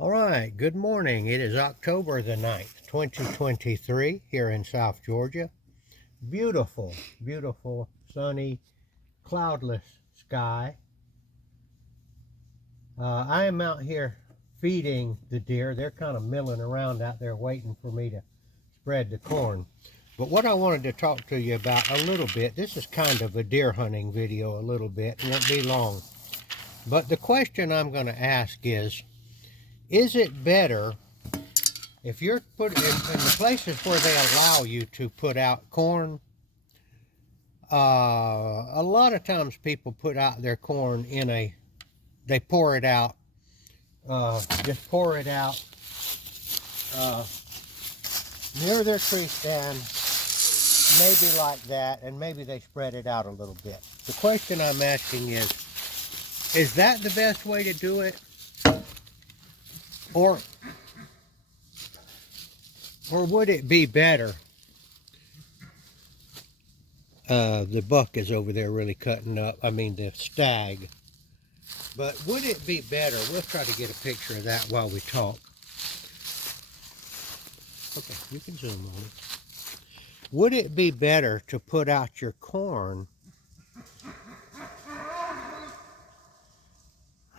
All right, good morning. It is October the 9th, 2023 here in South Georgia. Beautiful, beautiful, sunny, cloudless sky. I am out here feeding the deer. They're kind of milling around out there waiting for me to spread the corn. But what I wanted to talk to you about a little bit, this is kind of a deer hunting video a little bit. It won't be long. But the question I'm going to ask is it better if you're put in the places where they allow you to put out corn? A lot of times people put out their corn they pour it out, just pour it out near their tree stand, maybe like that, and maybe they spread it out a little bit. The question I'm asking is that the best way to do it? Or would it be better? The buck is over there really cutting up. I mean, the stag. But would it be better? We'll try to get a picture of that while we talk. Okay, you can zoom on it. Would it be better to put out your corn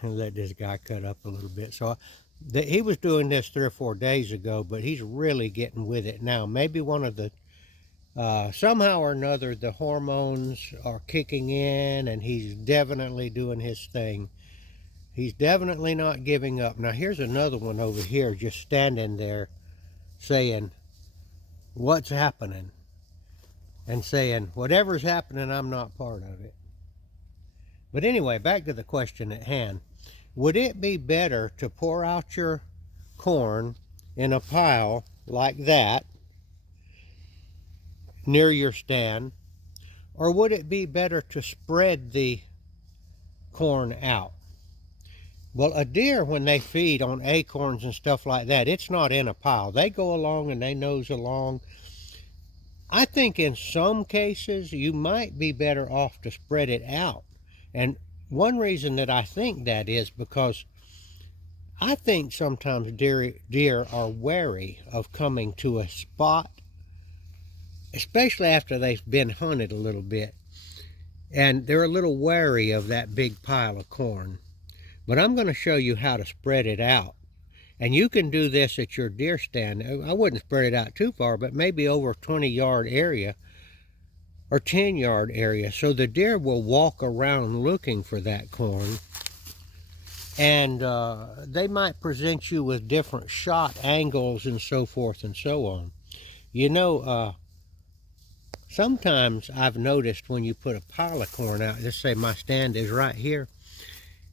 and let this guy cut up a little bit? So he was doing this 3 or 4 days ago, but he's really getting with it now. Maybe one of the somehow or another, the hormones are kicking in, and he's definitely doing his thing. He's definitely not giving up. Now, here's another one over here just standing there saying, what's happening? And saying, whatever's happening, I'm not part of it. But anyway, back to the question at hand. Would it be better to pour out your corn in a pile like that near your stand, or would it be better to spread the corn out? Well, a deer, when they feed on acorns and stuff like that, it's not in a pile. They go along and they nose along. I think in some cases you might be better off to spread it out. And one reason that I think that is because I think sometimes deer are wary of coming to a spot, especially after they've been hunted a little bit, and they're a little wary of that big pile of corn. But I'm going to show you how to spread it out, and you can do this at your deer stand. I wouldn't spread it out too far, but maybe over a 20-yard area or 10-yard area, so the deer will walk around looking for that corn, and they might present you with different shot angles and so forth and so on. You know, sometimes I've noticed when you put a pile of corn out, let's say my stand is right here,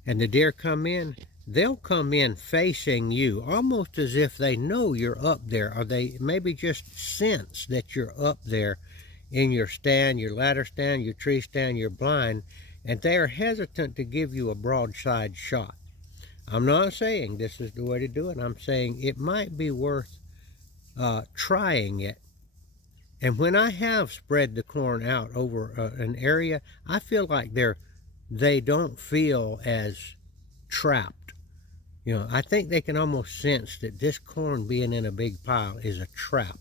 and the deer come in, they'll come in facing you, almost as if they know you're up there, or they maybe just sense that you're up there in your stand, your ladder stand, your tree stand, your blind, and they are hesitant to give you a broadside shot. I'm not saying this is the way to do it. I'm saying it might be worth trying it. And when I have spread the corn out over an area, I feel like they don't feel as trapped. You know, I think they can almost sense that this corn being in a big pile is a trap.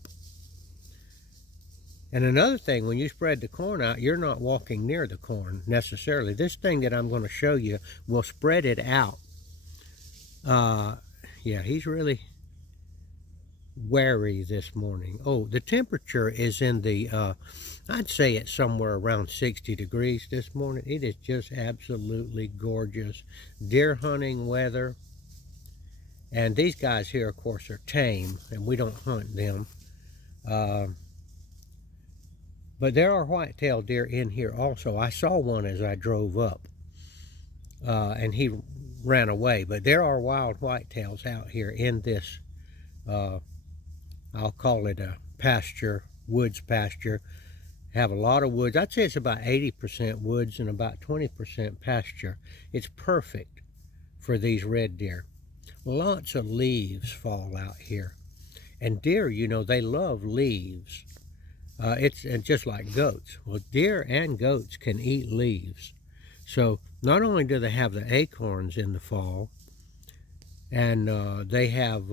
And another thing, when you spread the corn out, you're not walking near the corn necessarily. This thing that I'm going to show you will spread it out. Yeah, he's really wary this morning. Oh, the temperature is in the, I'd say it's somewhere around 60 degrees this morning. It is just absolutely gorgeous. Deer hunting weather. And these guys here, of course, are tame, and we don't hunt them. But there are white-tailed deer in here also. I saw one as I drove up, and he ran away. But there are wild whitetails out here in this, I'll call it a pasture, woods pasture. Have a lot of woods. I'd say it's about 80% woods and about 20% pasture. It's perfect for these red deer. Lots of leaves fall out here. And deer, you know, they love leaves. It's just like goats. Well, deer and goats can eat leaves. So not only do they have the acorns in the fall, And they have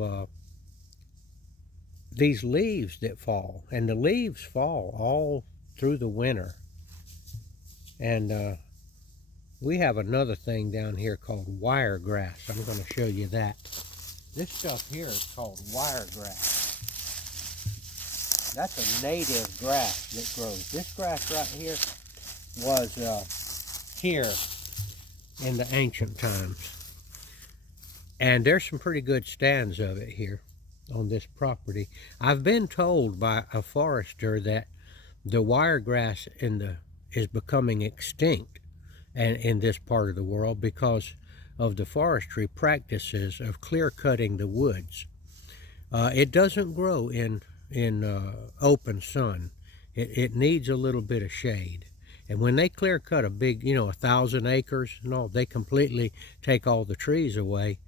these leaves that fall, and the leaves fall all through the winter. And we have another thing down here called wiregrass. I'm going to show you that. This stuff here is called wiregrass. That's a native grass that grows. This grass right here was here in the ancient times. And there's some pretty good stands of it here on this property. I've been told by a forester that the wiregrass is becoming extinct in this part of the world because of the forestry practices of clear cutting the woods. It doesn't grow in open sun. It needs a little bit of shade. And when they clear cut a big, 1,000 acres and all, they completely take all the trees away,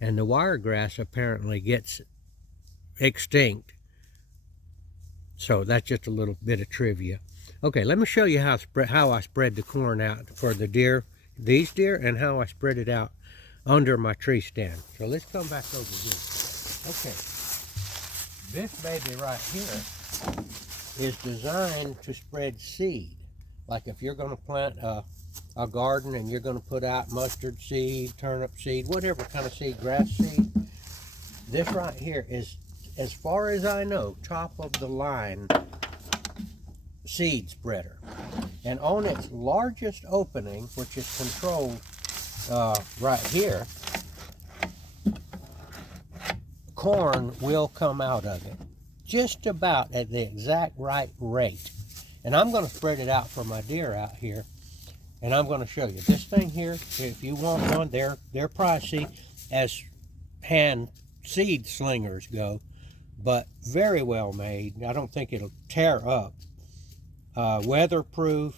and the wiregrass apparently gets extinct. So that's just a little bit of trivia. Okay, let me show you how I spread the corn out for the deer, these deer, and how I spread it out under my tree stand. So let's come back over here. Okay, this baby right here is designed to spread seed. Like if you're going to plant a garden and you're going to put out mustard seed, turnip seed, whatever kind of seed, grass seed, this right here is, as far as I know, top of the line seed spreader. And on its largest opening, which is controlled right here, corn will come out of it, just about at the exact right rate. And I'm going to spread it out for my deer out here, and I'm going to show you. This thing here, if you want one, they're pricey as hand seed slingers go, but very well made. I don't think it'll tear up. Weatherproof.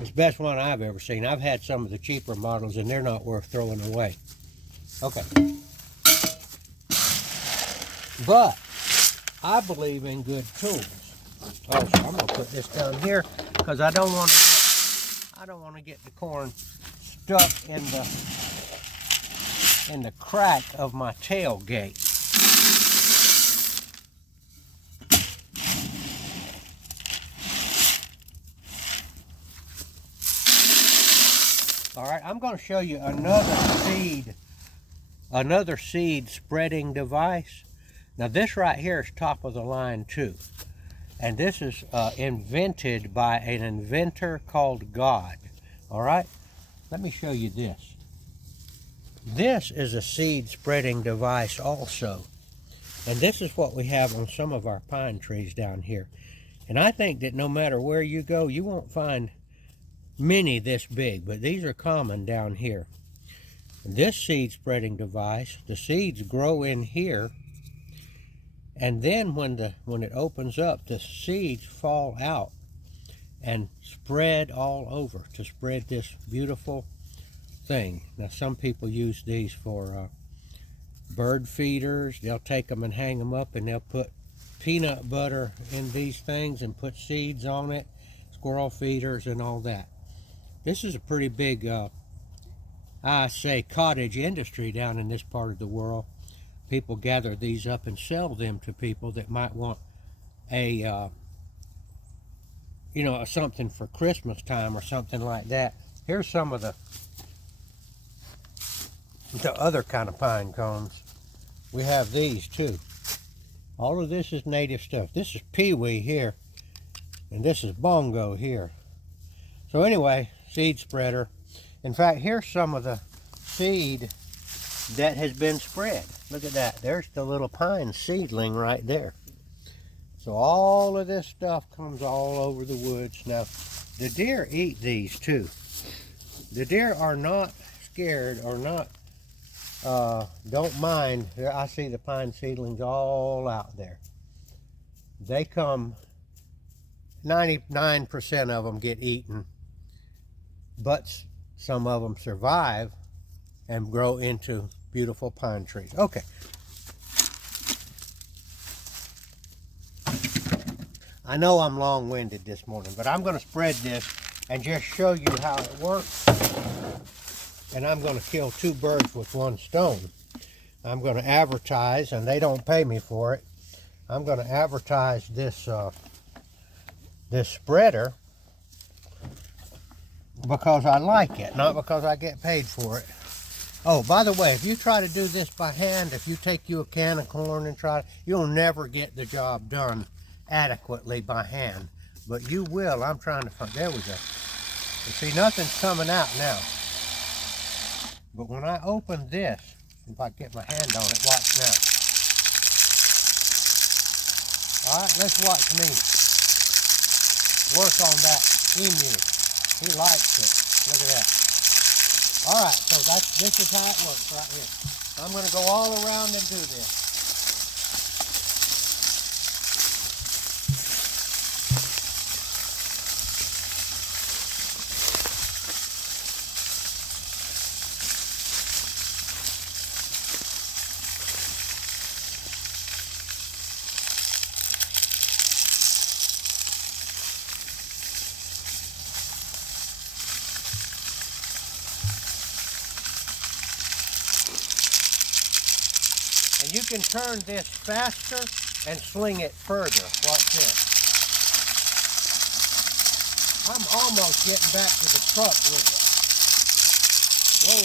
It's the best one I've ever seen. I've had some of the cheaper models, and they're not worth throwing away. Okay. But I believe in good tools. Oh, so I'm gonna put this down here because I don't want to get the corn stuck in the crack of my tailgate. All right, I'm going to show you another seed spreading device. Now this right here is top of the line too. And this is invented by an inventor called God. All right, let me show you this. This is a seed spreading device also. And this is what we have on some of our pine trees down here. And I think that no matter where you go, you won't find many this big, but these are common down here. This seed spreading device, the seeds grow in here, and then when it opens up, the seeds fall out and spread all over to spread this beautiful thing. Now some people use these for bird feeders. They'll take them and hang them up, and they'll put peanut butter in these things and put seeds on it, squirrel feeders and all that. This is a pretty big, I say, cottage industry down in this part of the world. People gather these up and sell them to people that might want a, something for Christmas time or something like that. Here's some of the other kind of pine cones. We have these too. All of this is native stuff. This is peewee here, and this is bongo here. So anyway, seed spreader. In fact, here's some of the seed that has been spread. Look at that. There's the little pine seedling right there. So all of this stuff comes all over the woods. Now, the deer eat these too. The deer are not scared or not, don't mind. I see the pine seedlings all out there. They come, 99% of them get eaten, but some of them survive and grow into beautiful pine trees. Okay. I know I'm long-winded this morning, but I'm going to spread this and just show you how it works. And I'm going to kill two birds with one stone. I'm going to advertise, and they don't pay me for it. I'm going to advertise this this spreader because I like it, not because I get paid for it. Oh, by the way, if you try to do this by hand, if you take you a can of corn and try, you'll never get the job done adequately by hand. But you will. I'm trying to find, there we go. You see, nothing's coming out now. But when I open this, if I get my hand on it, watch now. All right, let's watch me work on that emu. He likes it. Look at that. All right, so this is how it works right here. I'm going to go all around and do this. And you can turn this faster and sling it further. Watch this. I'm almost getting back to the truck with it. Whoa.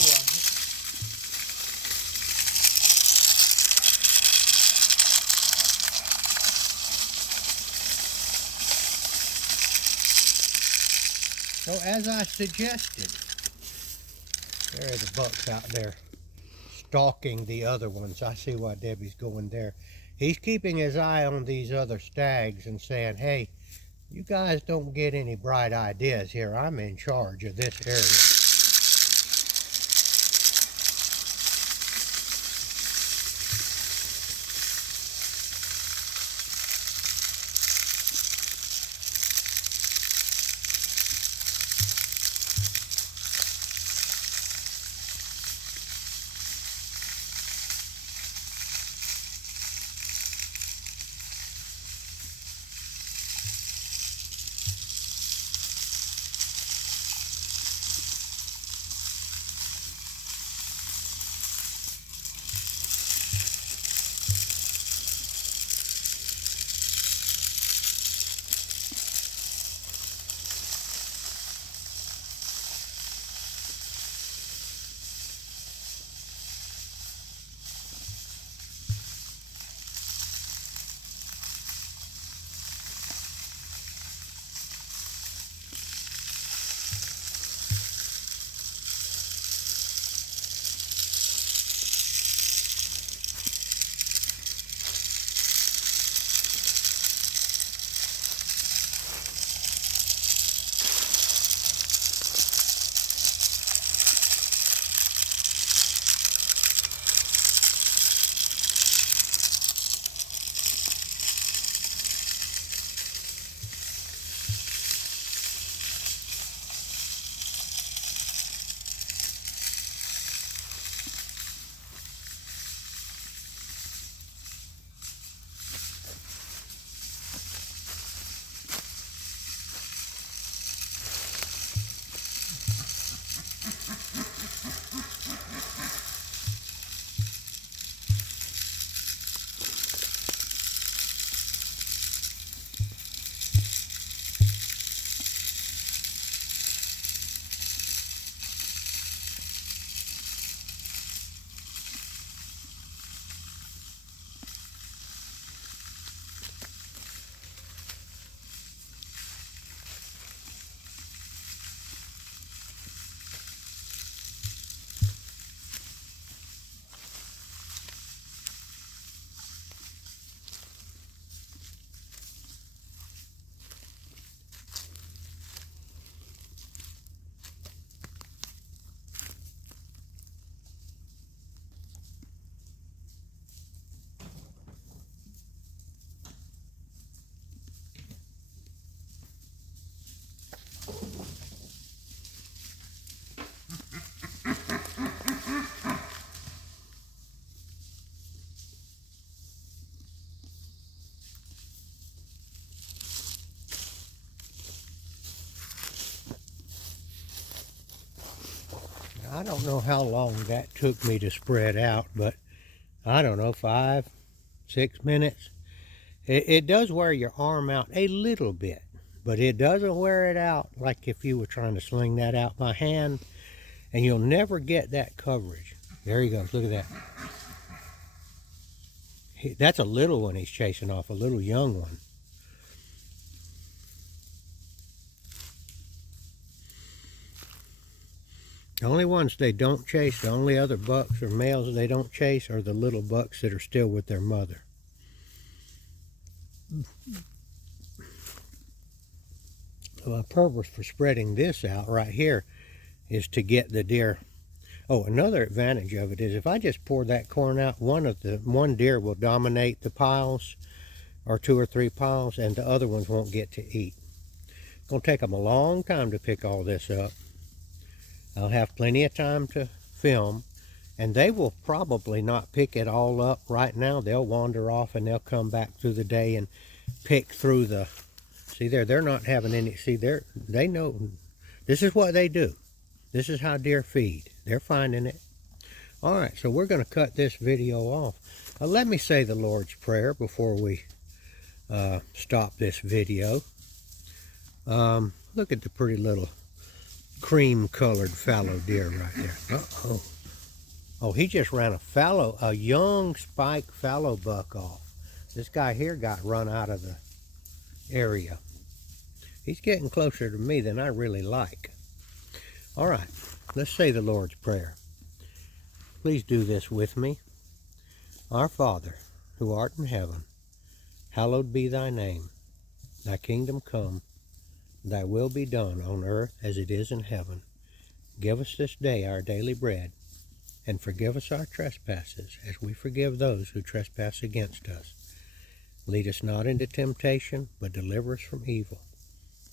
So as I suggested, there are the bucks out there stalking the other ones. I see why Debbie's going there. He's keeping his eye on these other stags and saying, hey, you guys don't get any bright ideas here. I'm in charge of this area. I don't know how long that took me to spread out, but I don't know, 5, 6 minutes. It does wear your arm out a little bit, but it doesn't wear it out like if you were trying to sling that out by hand, and you'll never get that coverage. There he goes, look at that. That's a little one he's chasing off, a little young one. The only ones they don't chase, the only other bucks or males they don't chase are the little bucks that are still with their mother. The purpose for spreading this out right here is to get the deer. Oh, another advantage of it is if I just pour that corn out, one deer will dominate the piles, or 2 or 3 piles, and the other ones won't get to eat. It's going to take them a long time to pick all this up. I'll have plenty of time to film, and they will probably not pick it all up right now. They'll wander off and they'll come back through the day and pick through the, see there, they're not having any, see there, they know, this is what they do. This is how deer feed. They're finding it. All right, so we're going to cut this video off. Let me say the Lord's Prayer before we stop this video. Look at the pretty little cream-colored fallow deer right there. Uh-oh. Oh, he just ran a young spike fallow buck off. This guy here got run out of the area. He's getting closer to me than I really like. All right, let's say the Lord's Prayer. Please do this with me. Our Father, who art in heaven, hallowed be thy name. Thy kingdom come, thy will be done on earth as it is in heaven. Give us this day our daily bread, and forgive us our trespasses as we forgive those who trespass against us. Lead us not into temptation, but deliver us from evil.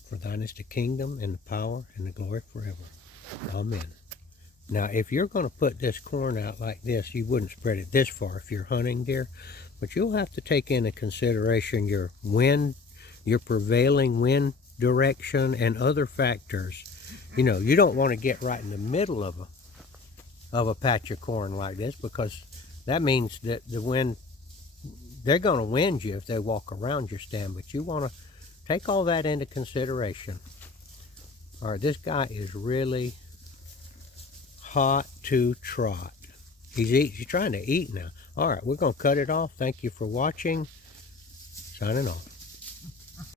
For thine is the kingdom and the power and the glory forever. Amen. Now, if you're going to put this corn out like this, you wouldn't spread it this far if you're hunting deer, but you'll have to take into consideration your wind, your prevailing wind direction, and other factors. You know, you don't want to get right in the middle of a patch of corn like this, because that means that the wind, they're going to wind you if they walk around your stand, but you want to take all that into consideration. All right, this guy is really hot to trot. He's trying to eat now. All right, we're going to cut it off. Thank you for watching. Signing off.